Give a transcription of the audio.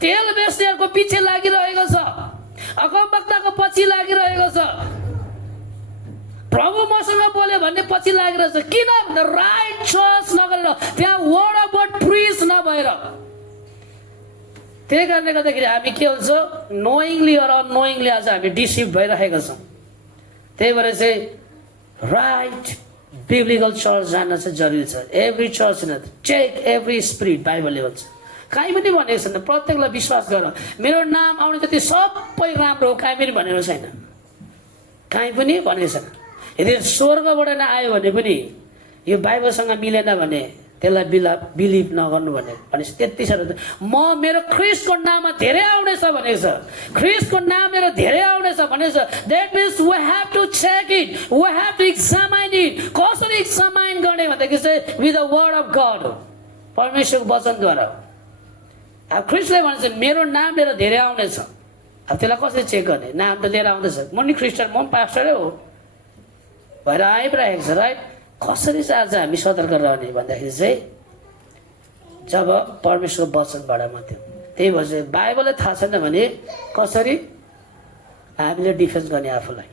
तेल बेच्नेहरूको पछि लागिरहेको छ, अगमवक्ताको पछि लागिरहेको छ, प्रभु मसँग बोल्यो भन्ने पछि लागिरहेछ। किन भन्दा राइट चर्च नगरेर, त्यहाँ वर्ड अफ गॉड प्रिच नभएर। त्यही कारणले गर्दाखेरि हामी के हुन्छ, नोइङली अर अननोइङली आज हामी डिसिभ भइरहेका छौँ। त्यही भएर चाहिँ राइट बिब्लिकल चर्च जान चाहिँ जरुरी छ। एभ्री चर्च न चेक एभ्री स्पिरिट, बाइबलले भन्छ। कहीँ पनि भनेको छैन प्रत्येकलाई विश्वास गर, मेरो नाम आउने जति सबै राम्रो हो, कहीँ पनि भनेको छैन, कहीँ पनि भनेको छैन। यदि स्वर्गबाट नआयो भने पनि यो बाइबलसँग मिलेन भने त्यसलाई बिलिभ नगर्नु भनेपछि त्यति साह्रो। म मेरो ख्रिस्टको नाममा धेरै आउनेछ भनेको छ, ख्रिस्टको नाम मेरो धेरै आउनेछ भनेको छ। That means we have to check it, we have to examine it. कसरी एक्जामाइन गर्ने भन्दाखेरि चाहिँ with the word of God, परमेश्वरको वचनद्वारा। अब ख्रिस्टले भन्छ मेरो नाम लिएर धेरै आउनेछ। अब त्यसलाई कसरी चेक गर्ने? नाम त लिएर आउँदैछ, म नि क्रिस्चियन, म पनि पास्टरै हो भएर आइरहेको छ, राइट? कसरी चाहिँ आज हामी सतर्क रहने भन्दाखेरि चाहिँ जब परमेश्वरको वचनबाट मात्रै। त्यही भएर चाहिँ बाइबललाई थाहा छैन भने कसरी हामीले डिफेन्स गर्ने आफूलाई?